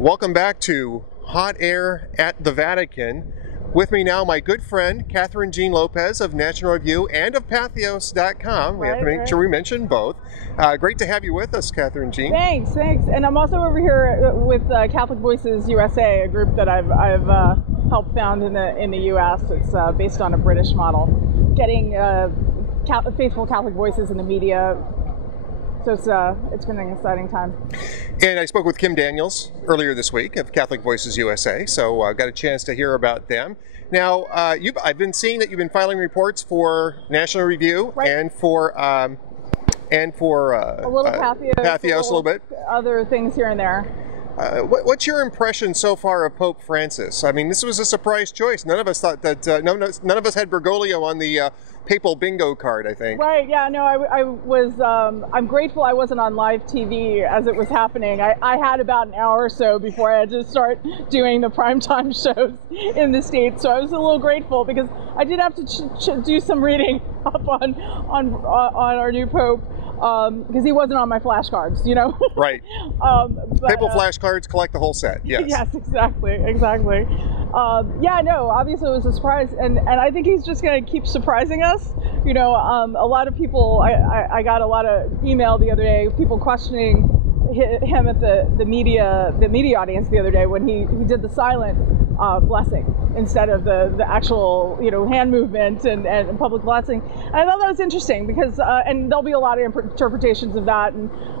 Welcome back to Hot Air at the Vatican. With me now, my good friend, Kathryn Jean Lopez of National Review and of Patheos.com. We have to make sure we mention both. Great to have you with us, Kathryn Jean. Thanks. And I'm also over here with Catholic Voices USA, a group that I've helped found in the U.S. It's based on a British model, getting faithful Catholic voices in the media. So it's been an exciting time. And I spoke with Kim Daniels earlier this week of Catholic Voices USA, so I got a chance to hear about them. Now, I've been seeing that you've been filing reports for National Review and for a little Patheos, a little bit, other things here and there. What's your impression so far of Pope Francis? I mean, this was a surprise choice. None of us thought that. None of us had Bergoglio on the papal bingo card, I think. Right. Yeah. No. I was. I'm grateful I wasn't on live TV as it was happening. I had about an hour or so before I had to start doing the primetime shows in the States. So I was a little grateful because I did have to do some reading up on our new Pope. Because he wasn't on my flashcards, you know? Right. Papal flashcards, collect the whole set, yes. Yes, exactly. Yeah, no, obviously it was a surprise, and I think he's just going to keep surprising us. You know, a lot of people, I got a lot of email the other day, people questioning him at the media audience the other day when he did the silent blessing instead of the actual, you know, hand movement and public blessing. And I thought that was interesting because, and there'll be a lot of interpretations of that.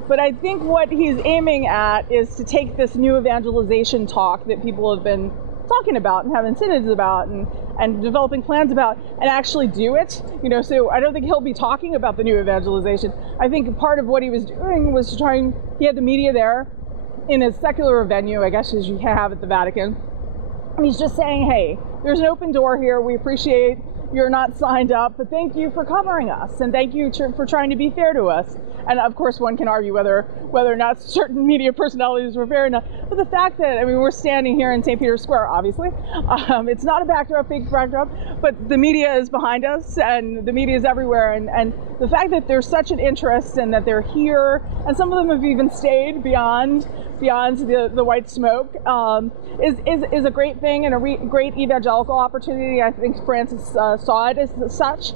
But I think what he's aiming at is to take this new evangelization talk that people have been talking about and having synods about and developing plans about and actually do it. You know, so I don't think he'll be talking about the new evangelization. I think part of what he was doing was he had the media there in a secular venue, I guess, as you have at the Vatican. And he's just saying, hey, there's an open door here. We appreciate you're not signed up, but thank you for covering us. And thank you for trying to be fair to us. And of course, one can argue whether or not certain media personalities were fair enough. But the fact that, I mean, we're standing here in St. Peter's Square, obviously. It's not a backdrop, fake backdrop, but the media is behind us and the media is everywhere. And the fact that there's such an interest and that they're here, and some of them have even stayed beyond the white smoke, is a great thing and a great evangelical opportunity. I think Francis saw it as such.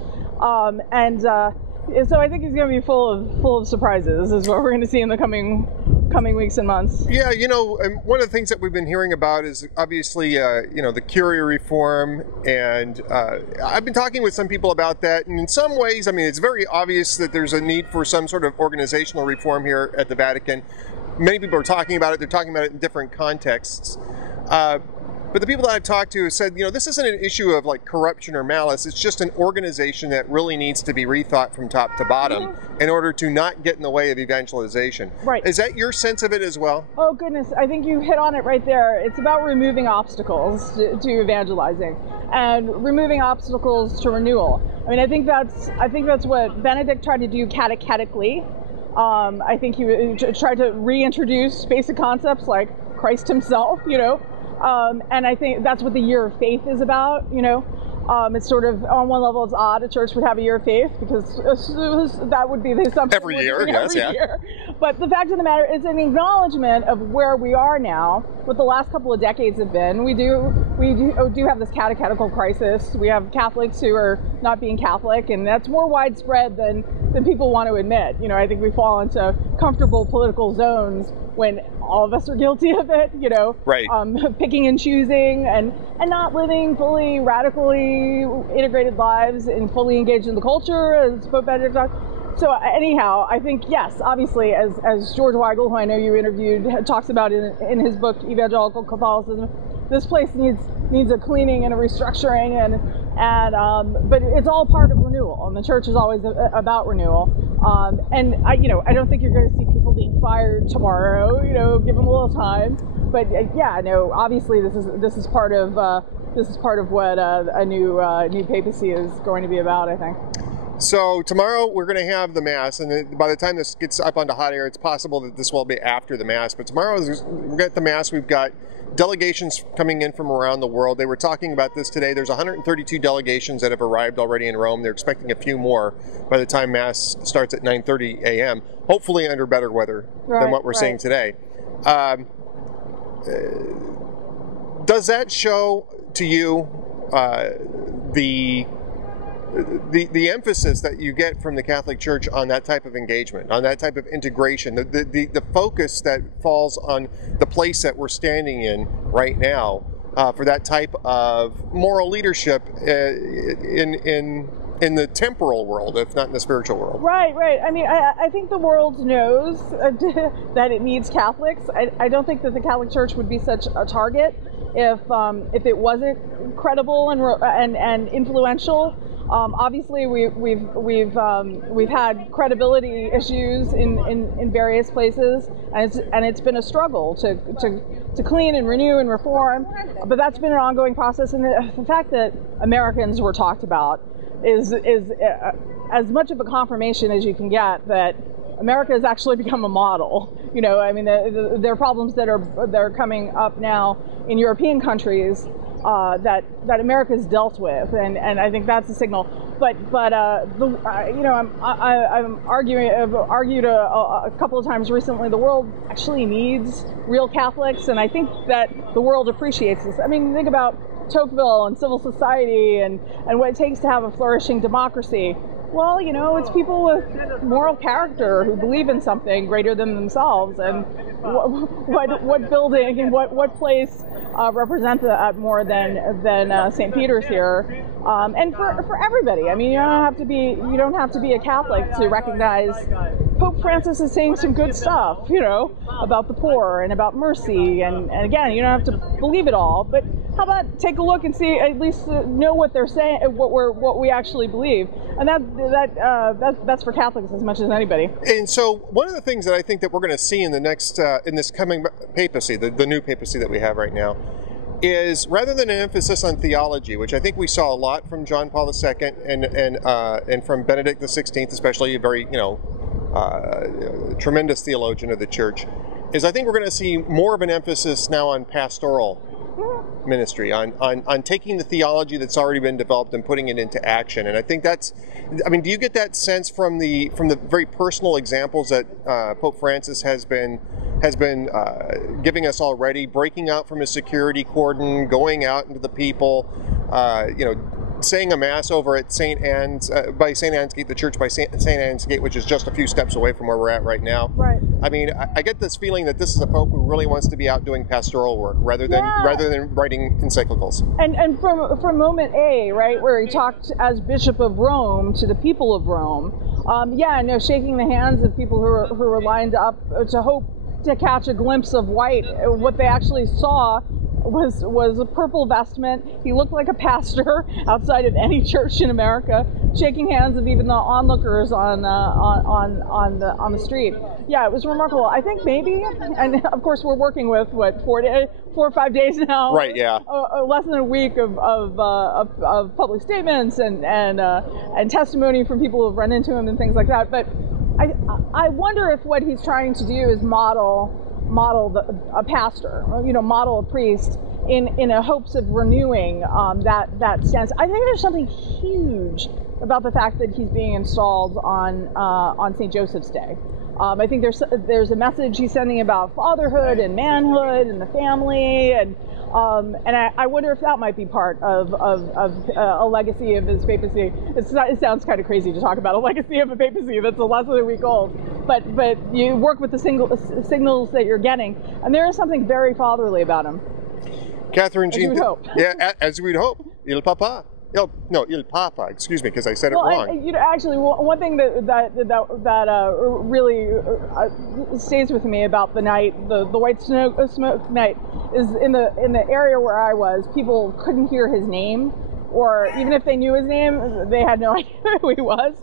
So I think he's going to be full of surprises, is what we're going to see in the coming weeks and months. Yeah, you know, one of the things that we've been hearing about is obviously, you know, the Curia reform, and I've been talking with some people about that, and in some ways, I mean, it's very obvious that there's a need for some sort of organizational reform here at the Vatican. Many people are talking about it. They're talking about it in different contexts. But the people that I've talked to have said, you know, this isn't an issue of like corruption or malice. It's just an organization that really needs to be rethought from top to bottom in order to not get in the way of evangelization. Right. Is that your sense of it as well? Oh, goodness. I think you hit on it right there. It's about removing obstacles to evangelizing and removing obstacles to renewal. I mean, I think that's what Benedict tried to do catechetically. I think he tried to reintroduce basic concepts like Christ himself, you know. And I think that's what the year of faith is about, you know. It's sort of, on one level, it's odd a church would have a year of faith because that would be the assumption. Every year, yes, yeah. But the fact of the matter is an acknowledgement of where we are now, what the last couple of decades have been. We do have this catechetical crisis. We have Catholics who are not being Catholic, and that's more widespread than people want to admit. You know, I think we fall into comfortable political zones when all of us are guilty of it, you know, right. Picking and choosing and not living fully, radically integrated lives and fully engaged in the culture, as Pope Benedict talked. So anyhow, I think, yes, obviously, as George Weigel, who I know you interviewed, talks about in his book, Evangelical Catholicism, this place needs a cleaning and a restructuring, but it's all part of renewal, and the church is always about renewal. And I don't think you're going to see people being fired tomorrow. You know, give them a little time. But yeah, no, obviously this is part of what a new papacy is going to be about, I think. So tomorrow we're going to have the Mass, and by the time this gets up onto hot air, it's possible that this will be after the Mass. But tomorrow we've got the Mass. We've got delegations coming in from around the world. They were talking about this today. There's 132 delegations that have arrived already in Rome. They're expecting a few more by the time Mass starts at 9:30 a.m., hopefully under better weather than what we're seeing today. does that show to you the emphasis that you get from the Catholic Church on that type of engagement, on that type of integration, the focus that falls on the place that we're standing in right now for that type of moral leadership in the temporal world, if not in the spiritual world? Right. I mean, I think the world knows that it needs Catholics. I don't think that the Catholic Church would be such a target if it wasn't credible and influential. Obviously, we've had credibility issues in various places, and it's been a struggle to clean and renew and reform. But that's been an ongoing process, and the fact that Americans were talked about is as much of a confirmation as you can get that America has actually become a model. You know, I mean, there are problems that are coming up now in European countries that America's dealt with, and I think that's a signal. But you know, I've argued a couple of times recently. The world actually needs real Catholics, and I think that the world appreciates this. I mean, think about Tocqueville and civil society and what it takes to have a flourishing democracy. Well, you know, it's people with moral character who believe in something greater than themselves, and what building and what place represents that more than St. Peter's here, and for everybody. I mean, you don't have to be a Catholic to recognize Pope Francis is saying some good stuff, you know, about the poor and about mercy, and again, you don't have to believe it all, but how about take a look and see, at least know what they're saying, what we actually believe, and that's for Catholics as much as anybody. And so, one of the things that I think that we're going to see in the next in this coming papacy, the new papacy that we have right now, is rather than an emphasis on theology, which I think we saw a lot from John Paul II and from Benedict XVI, especially a very tremendous theologian of the Church, is I think we're going to see more of an emphasis now on pastoral ministry, on taking the theology that's already been developed and putting it into action. And I think that's, I mean, do you get that sense from the very personal examples that Pope Francis has been giving us already, breaking out from his security cordon, going out into the people, saying a mass over at St. Anne's, by St. Anne's Gate, the church by St. Anne's Gate, which is just a few steps away from where we're at right now. Right. I mean, I get this feeling that this is a pope who really wants to be out doing pastoral work rather than writing encyclicals. And from moment A, right, where he talked as Bishop of Rome to the people of Rome, shaking the hands of people who were lined up to hope to catch a glimpse of white. What they actually saw was a purple vestment. He looked like a pastor outside of any church in America, shaking hands of even the onlookers on the street. Yeah, it was remarkable. I think maybe, and of course we're working with 4 or 5 days now. Right. Yeah. Less than a week of public statements and testimony from people who've run into him and things like that. But I wonder if what he's trying to do is model a pastor, model a priest in a hopes of renewing that stance. I think there's something huge about the fact that he's being installed on St. Joseph's Day. I think there's a message he's sending about fatherhood and manhood and the family, and I wonder if that might be part of a legacy of his papacy. It sounds kind of crazy to talk about a legacy of a papacy that's less than a week old, but you work with the signals that you're getting, and there is something very fatherly about him. Kathryn, Jean, as you would hope. Yeah, as we'd hope. Il Papa. Il Papa. Excuse me, because I said it wrong. Actually, one thing that really stays with me about the night, the white smoke night, is in the area where I was, people couldn't hear his name, or even if they knew his name, they had no idea who he was,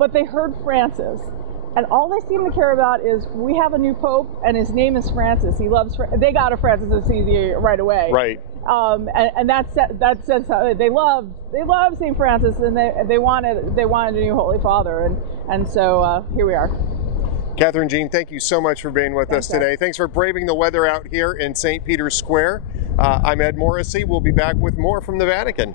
but they heard Francis. And all they seem to care about is, we have a new pope, and his name is Francis. He loves. They got a Francis of Assisi right away. Right. And that says they love St. Francis, and they wanted a new Holy Father, and so here we are. Kathryn, Jean, thank you so much for being with us today. Thanks for braving the weather out here in St. Peter's Square. I'm Ed Morrissey. We'll be back with more from the Vatican.